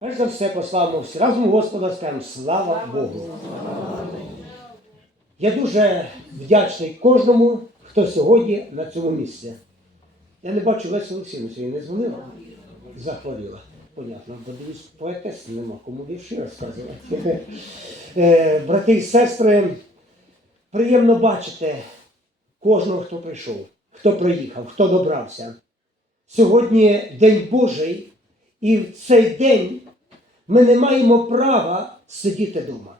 Перш за все, пославмо всі разом Господа скажемо слава Богу. Я дуже вдячний кожному, хто сьогодні на цьому місці. Я не бачу Лесі Олексійовну сьогодні не дзвонила. Захворіла. Понятно, бо дивлюсь, поетес нема кому вірші розказувати. Е, Брати і сестри, приємно бачити кожного, хто прийшов, хто приїхав, хто добрався. Сьогодні День Божий, і в цей день ми не маємо права сидіти вдома.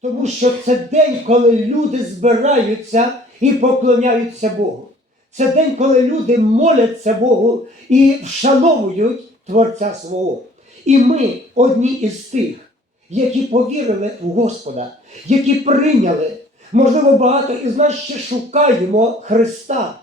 Тому що це день, коли люди збираються і поклоняються Богу. Це день, коли люди моляться Богу і вшановують Творця свого. І ми одні із тих, які повірили в Господа, які прийняли. Можливо, багато із нас ще шукаємо Христа.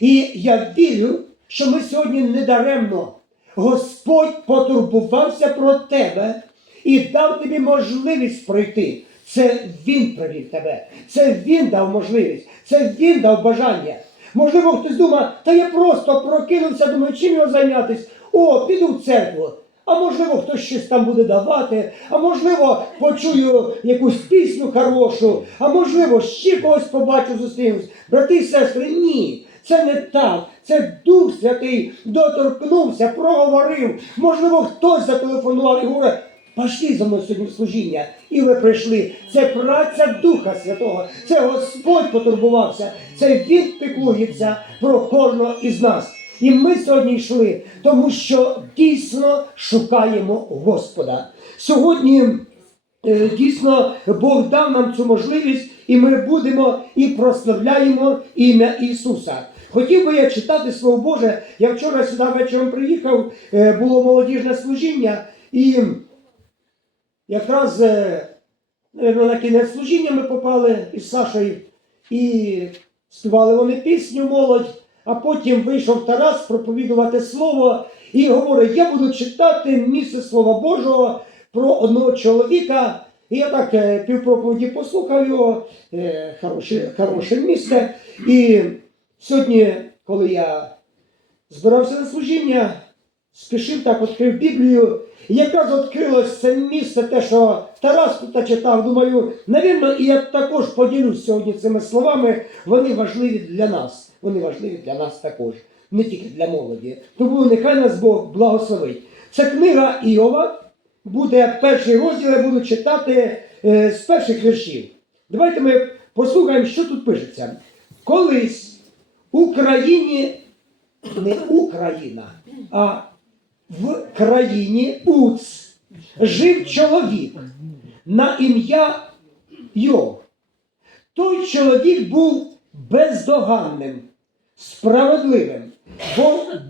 І я вірю, що ми сьогодні недаремно. Господь потурбувався про тебе і дав тобі можливість пройти. Це Він привів тебе, це Він дав можливість, це Він дав бажання. Можливо, хтось думає, та я просто прокинувся, думаю, чим його зайнятися? О, піду в церкву. А можливо, хтось щось там буде давати, а можливо, почую якусь пісню хорошу, а можливо, ще когось побачу, зустрінусь. Брати і сестри, ні. Це не так. Це Дух Святий доторкнувся, проговорив. Можливо, хтось зателефонував і говорить, пошли за мною сьогодні в служіння. І ви прийшли. Це праця Духа Святого. Це Господь потурбувався. Це Він піклується про кожного із нас. І ми сьогодні йшли, тому що дійсно шукаємо Господа. Сьогодні Е, Дійсно, Бог дав нам цю можливість, і ми будемо і прославляємо ім'я Ісуса. Хотів би я читати Слово Боже. Я вчора сюди вечором приїхав, е, було молодіжне служіння, і якраз е, на кінець служіння ми попали із Сашою і співали вони пісню молодь, а потім вийшов Тарас проповідувати слово і говорить: я буду читати місце Слова Божого про одного чоловіка. І я так е, півпроповіді послухав його, хороше, хороше місце. І сьогодні, коли я збирався на служіння, спішив так, відкрив Біблію. І якраз відкрилось це місце, те, що Тарас тут читав. Думаю, навірно, і я також поділюсь сьогодні цими словами. Вони важливі для нас. Вони важливі для нас також, не тільки для молоді. Тому нехай нас Бог благословить. Це книга Іова буде перший розділ, я буду читати е, з перших віршів. Давайте ми послухаємо, що тут пишеться. Колись Україні, не Україна, а в країні Уц жив чоловік на ім'я Йов. Той чоловік був бездоганним, справедливим,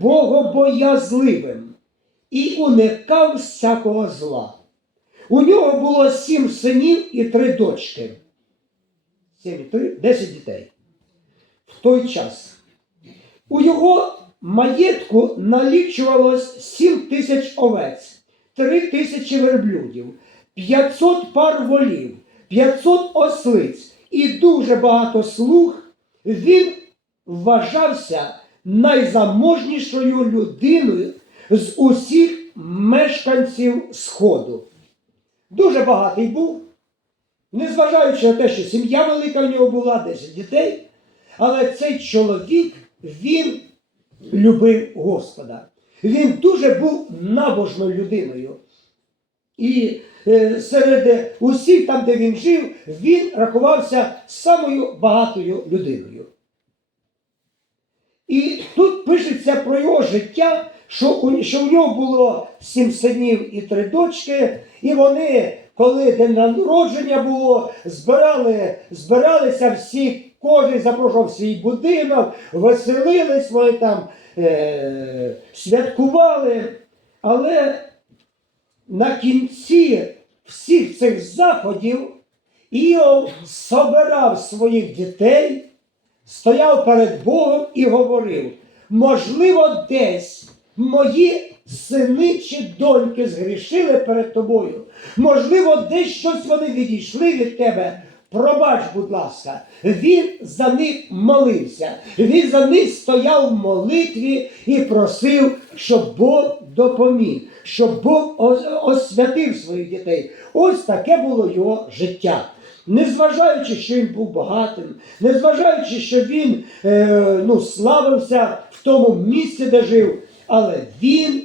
богобоязливим і уникав всякого зла. У нього було сім синів і три дочки. Сім три, десять дітей. В той час. У його маєтку налічувалось сім тисяч овець, три тисячі верблюдів, 500 пар волів, 500 ослиць і дуже багато слуг. Він вважався найзаможнішою людиною з усіх мешканців Сходу. Дуже багатий був, незважаючи на те, що сім'я велика в нього була, 10 дітей, але цей чоловік, він любив Господа. Він дуже був набожною людиною. І е, серед усіх, там, де він жив, він рахувався самою багатою людиною. І тут пишеться про його життя, що у, нього було сім синів і три дочки, і вони, коли день народження було, збирали, збиралися всі, кожен запрошував свій будинок, веселились, вони там е, святкували. Але на кінці всіх цих заходів Іов собирав своїх дітей, стояв перед Богом і говорив: можливо, десь мої сини чи доньки згрішили перед тобою. Можливо, десь щось вони відійшли від тебе. Пробач, будь ласка. Він за них молився. Він за них стояв в молитві і просив, щоб Бог допоміг, щоб Бог освятив своїх дітей. Ось таке було його життя. Незважаючи, що він був багатим, незважаючи, що він е, ну, славився в тому місці, де жив, але він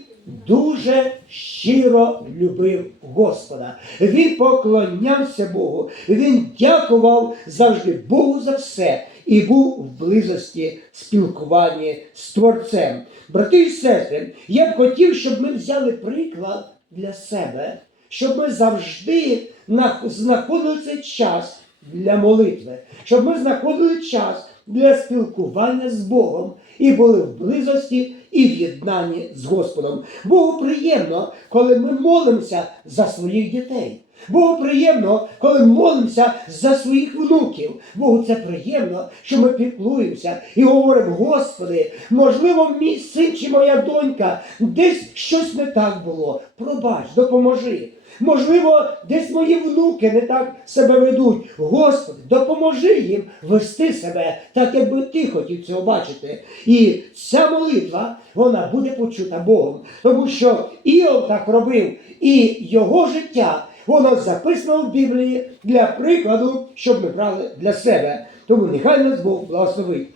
дуже щиро любив Господа. Він поклонявся Богу, він дякував завжди Богу за все і був в близості спілкування з Творцем. Брати і сестри, я б хотів, щоб ми взяли приклад для себе, щоб ми завжди на- знаходили цей час для молитви, щоб ми знаходили час для спілкування з Богом і були в близості і в єднанні з Господом. Богу приємно, коли ми молимося за своїх дітей. Богу приємно, коли молимося за своїх внуків. Богу це приємно, що ми піклуємося і говоримо, Господи, можливо, мій син чи моя донька десь щось не так було. Пробач, допоможи. Можливо, десь мої внуки не так себе ведуть. Господи, допоможи їм вести себе так, як би ти хотів цього бачити. І ця молитва вона буде почута Богом, тому що Іов так робив, і його життя воно записано в Біблії для прикладу, щоб ми брали для себе. Тому нехай нас Бог благословить.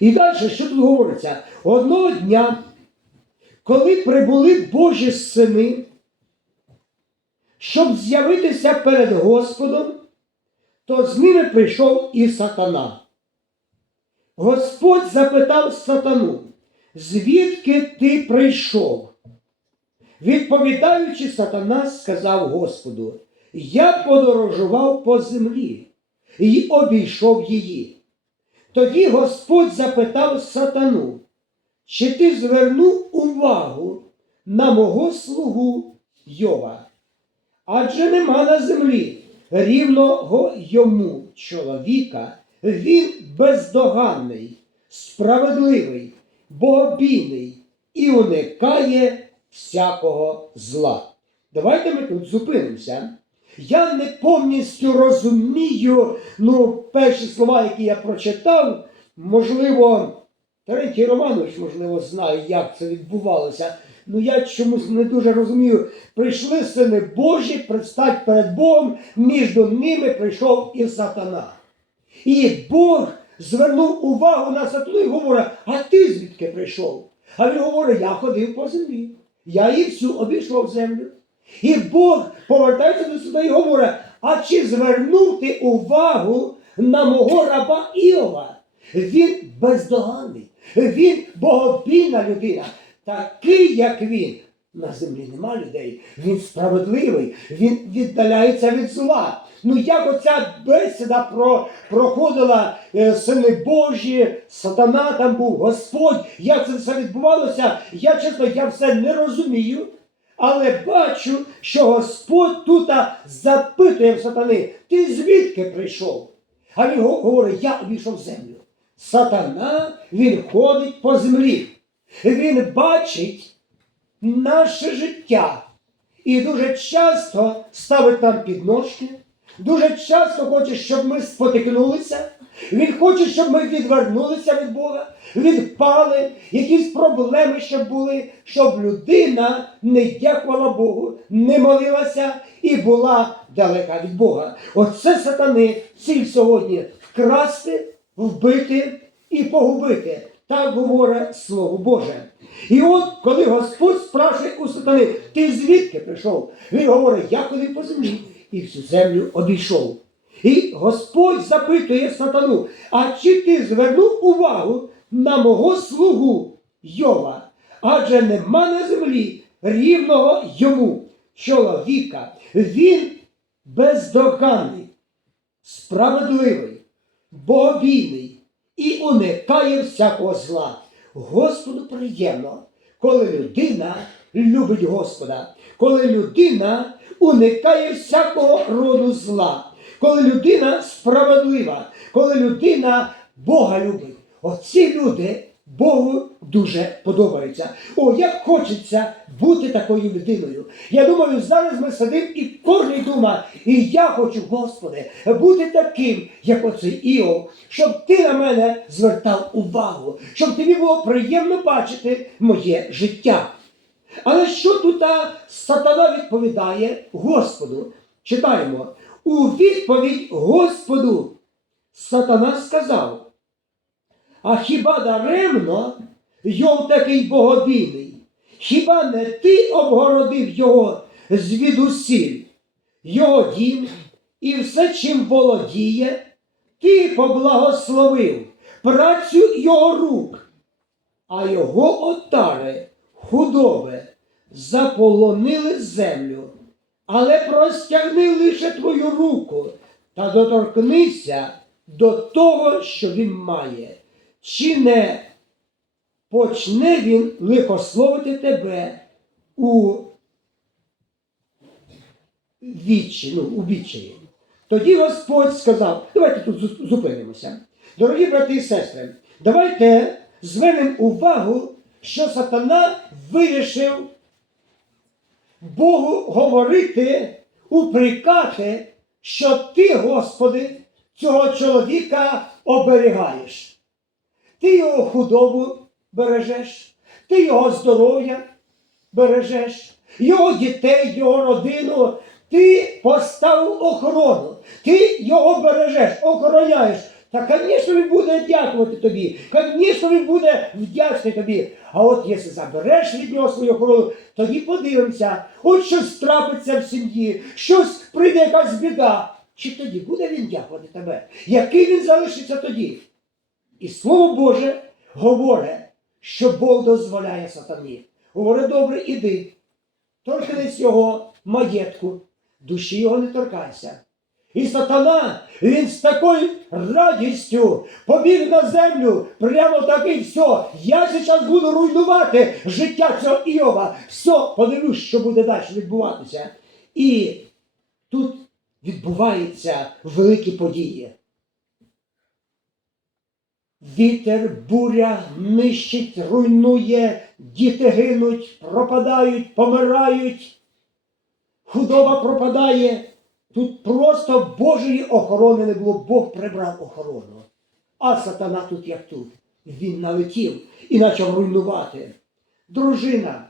І далі, що тут говориться? Одного дня, коли прибули Божі сини, щоб з'явитися перед Господом, то з ними прийшов і сатана. Господь запитав сатану, звідки ти прийшов? Відповідаючи, сатана сказав Господу, я подорожував по землі і обійшов її. Тоді Господь запитав сатану, чи ти звернув увагу на мого слугу Йова? Адже нема на землі рівного йому чоловіка, він бездоганний, справедливий, богобійний і уникає всякого зла. Давайте ми тут зупинимося. Я не повністю розумію ну, перші слова, які я прочитав. Можливо, Терентій Романович, можливо, знає, як це відбувалося. Ну я чомусь не дуже розумію. Прийшли сини Божі, предстать перед Богом, між ними прийшов і сатана. І Бог звернув увагу на сатану і говорить, а ти звідки прийшов? А він говорить, я ходив по землі. Я її всю обійшов землю. І Бог повертається до сюди і говорить, а чи звернув ти увагу на мого раба Іова? Він бездоганний, він богобійна людина, такий, як він. На землі нема людей. Він справедливий, він віддаляється від зла. Ну як оця бесіда про, проходила е, сини Божі, сатана там був, Господь, як це все відбувалося, я чесно, я все не розумію. Але бачу, що Господь тут запитує в сатани, ти звідки прийшов? А він говорить, я обійшов землю. Сатана, він ходить по землі. Він бачить наше життя. І дуже часто ставить нам підножки, дуже часто хоче, щоб ми спотикнулися. Він хоче, щоб ми відвернулися від Бога, відпали, якісь проблеми, щоб були, щоб людина не дякувала Богу, не молилася і була далека від Бога. Оце сатани ціль сьогодні вкрасти, вбити і погубити. Так говорить Слово Боже. І от коли Господь спрашує у сатани, ти звідки прийшов? Він говорить, я ходив по землі і всю землю обійшов. І Господь запитує сатану, а чи ти звернув увагу на мого слугу Йова? Адже нема на землі рівного йому чоловіка. Він бездоганний, справедливий, богобійний і уникає всякого зла. Господу приємно, коли людина любить Господа, коли людина уникає всякого роду зла, коли людина справедлива, коли людина Бога любить. Оці люди Богу дуже подобається. О, як хочеться бути такою людиною. Я думаю, зараз ми сидимо і кожен думає, і я хочу, Господи, бути таким, як оцей Іов, щоб ти на мене звертав увагу, щоб тобі було приємно бачити моє життя. Але що тут сатана відповідає Господу? Читаємо. У відповідь Господу сатана сказав. А хіба даремно йов такий богобійний? Хіба не ти обгородив його звідусіль, його дім і все, чим володіє, ти поблагословив працю його рук, а його отари, худоби, заполонили землю, але простягни лише твою руку та доторкнися до того, що він має. Чи не почне він лихословити тебе у вічі, ну, у відчаї? Тоді Господь сказав, давайте тут зупинимося. Дорогі брати і сестри, давайте звернемо увагу, що сатана вирішив Богу говорити, упрекати, що ти, Господи, цього чоловіка оберігаєш. Ти його худобу бережеш, ти його здоров'я бережеш, його дітей, його родину. Ти поставив охорону, ти його бережеш, охороняєш. Та, звісно, він буде дякувати тобі, звісно, він буде вдячний тобі. А от якщо забереш від нього свою охорону, тоді подивимося, от щось трапиться в сім'ї, щось прийде якась біда. Чи тоді буде він дякувати тебе? Який він залишиться тоді? І Слово Боже говорить, що Бог дозволяє сатані. Говорить, добре, іди, торкнись його маєтку, душі його не торкайся. І сатана, він з такою радістю побіг на землю, прямо такий все. Я зараз буду руйнувати життя цього Іова. Все, подивлюсь, що буде далі відбуватися. І тут відбуваються великі події. Вітер, буря нищить, руйнує, діти гинуть, пропадають, помирають, худоба пропадає. Тут просто Божої охорони не було, Бог прибрав охорону. А сатана тут як тут. Він налетів і почав руйнувати. Дружина,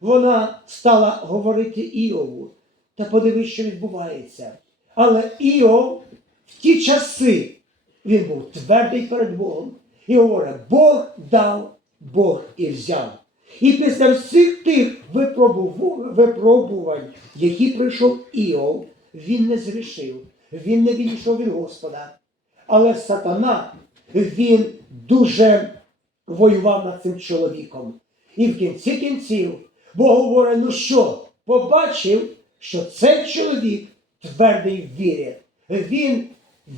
вона стала говорити Іову. Та подивись, що відбувається. Але Іов в ті часи він був твердий перед Богом і говорить, Бог дав, Бог і взяв. І після всіх тих випробувань, які пройшов Іов, він не зрішив, він не відійшов від Господа. Але сатана, він дуже воював над цим чоловіком. І в кінці кінців Бог говорить, ну що, побачив, що цей чоловік твердий в вірі. Він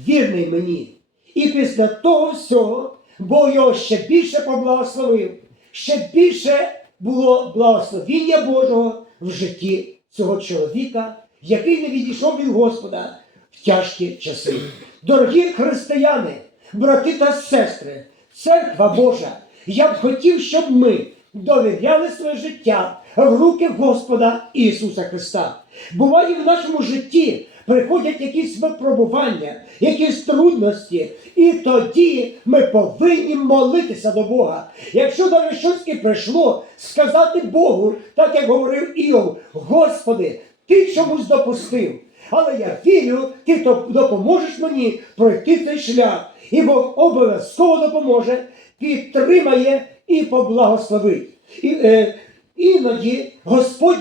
вірний мені. І після того всього Бог його ще більше поблагословив, ще більше було благословіння Божого в житті цього чоловіка, який не відійшов від Господа в тяжкі часи. Дорогі християни, брати та сестри, церква Божа, я б хотів, щоб ми довіряли своє життя в руки Господа Ісуса Христа. Буває в нашому житті приходять якісь випробування, якісь трудності, і тоді ми повинні молитися до Бога. Якщо щось і прийшло, сказати Богу, так як говорив Іов, Господи, ти чомусь допустив. Але я вірю, ти допоможеш мені пройти цей шлях. І Бог обов'язково допоможе, підтримає і поблагословить. І, е, іноді Господь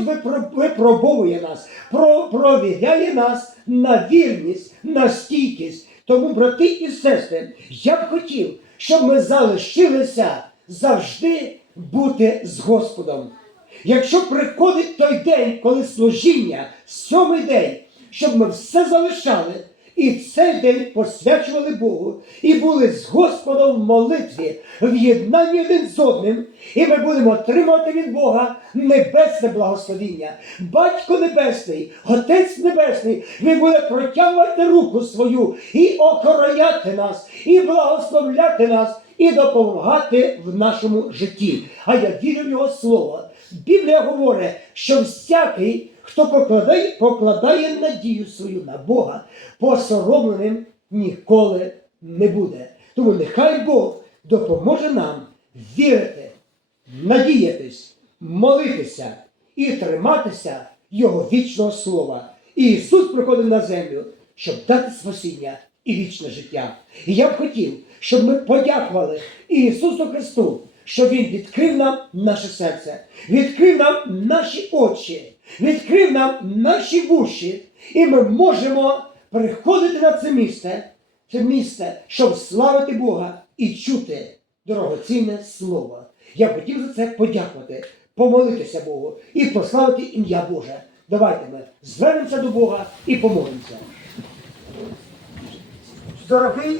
випробовує нас, провіряє нас на вірність, на стійкість. Тому, брати і сестри, я б хотів, щоб ми залишилися завжди бути з Господом. Якщо приходить той день, коли служіння, сьомий день, щоб ми все залишали і цей день посвячували Богу і були з Господом в молитві, в єднанні один з одним, і ми будемо отримувати від Бога небесне благословіння. Батько Небесний, Отець Небесний, Він буде протягувати руку свою і охороняти нас, і благословляти нас, і допомагати в нашому житті. А я вірю в його слово. Біблія говорить, що всякий, хто покладає, покладає надію свою на Бога, посоромленим ніколи не буде. Тому нехай Бог допоможе нам вірити, надіятись, молитися і триматися Його вічного слова. І Ісус приходив на землю, щоб дати спасіння і вічне життя. І я б хотів, щоб ми подякували Ісусу Христу, що Він відкрив нам наше серце, відкрив нам наші очі, відкрив нам наші вуші, і ми можемо приходити на це місце, це місце, щоб славити Бога і чути дорогоцінне слово. Я хотів за це подякувати, помолитися Богу і прославити ім'я Боже. Давайте ми звернемося до Бога і помолимося. Дорогий